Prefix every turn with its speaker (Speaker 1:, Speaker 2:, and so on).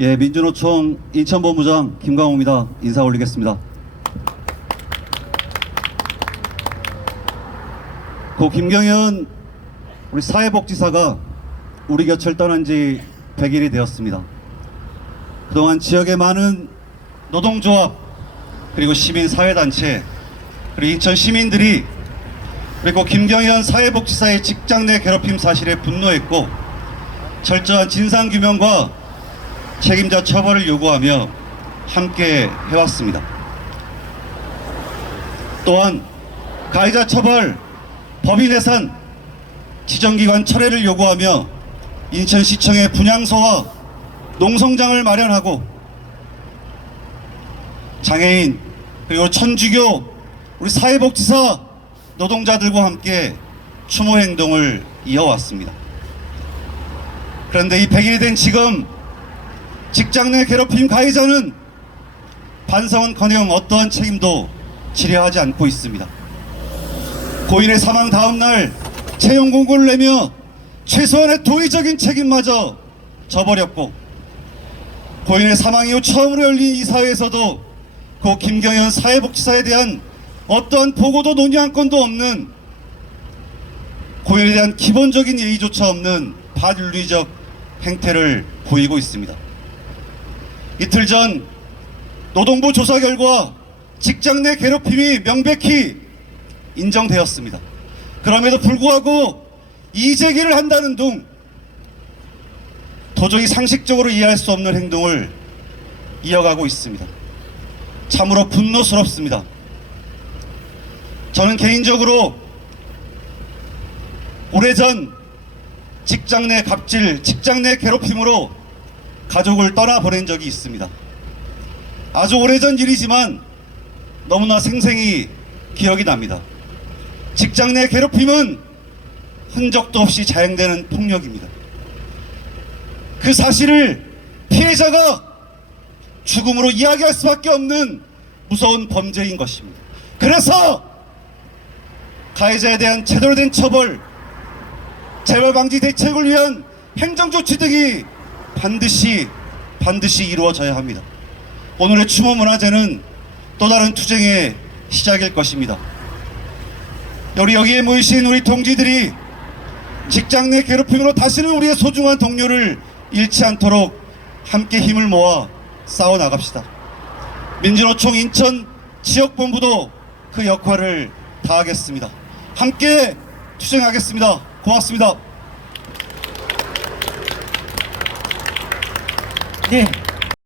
Speaker 1: 예, 민주노총 인천본부장 김광호입니다. 인사 올리겠습니다. 고 김경현 우리 사회복지사가 우리 곁을 떠난 지 100일이 되었습니다. 그동안 지역의 많은 노동조합 그리고 시민사회단체 그리고 인천 시민들이 그리고 김경현 사회복지사의 직장 내 괴롭힘 사실에 분노했고 철저한 진상규명과 책임자 처벌을 요구하며 함께 해왔습니다. 또한 가해자 처벌, 법인 해산, 지정기관 철회를 요구하며 인천시청에 분향소와 농성장을 마련하고 장애인 그리고 천주교 우리 사회복지사 노동자들과 함께 추모 행동을 이어왔습니다. 그런데 이 100일이 된 지금 직장 내 괴롭힘 가해자는 반성은커녕 어떠한 책임도 지려하지 않고 있습니다. 고인의 사망 다음 날 채용 공고를 내며 최소한의 도의적인 책임마저 져버렸고 고인의 사망 이후 처음으로 열린 이 사회에서도 고 김경현 사회복지사에 대한 어떠한 보고도 논의 한 건도 없는 고인에 대한 기본적인 예의조차 없는 반윤리적 행태를 보이고 있습니다. 이틀 전 노동부 조사 결과 직장 내 괴롭힘이 명백히 인정되었습니다. 그럼에도 불구하고 이재기를 한다는 둥 도저히 상식적으로 이해할 수 없는 행동을 이어가고 있습니다. 참으로 분노스럽습니다. 저는 개인적으로 오래전 직장 내 갑질, 직장 내 괴롭힘으로 가족을 떠나보낸 적이 있습니다. 아주 오래전 일이지만 너무나 생생히 기억이 납니다. 직장 내 괴롭힘은 흔적도 없이 자행되는 폭력입니다. 그 사실을 피해자가 죽음으로 이야기할 수밖에 없는 무서운 범죄인 것입니다. 그래서 가해자에 대한 제대로 된 처벌, 재발 방지 대책을 위한 행정 조치 등이 반드시 반드시 이루어져야 합니다. 오늘의 추모 문화제는 또 다른 투쟁의 시작일 것입니다. 우리 여기에 모이신 우리 동지들이 직장 내 괴롭힘으로 다시는 우리의 소중한 동료를 잃지 않도록 함께 힘을 모아 싸워 나갑시다. 민주노총 인천 지역본부도 그 역할을 다하겠습니다. 함께 투쟁하겠습니다. 고맙습니다.
Speaker 2: นี่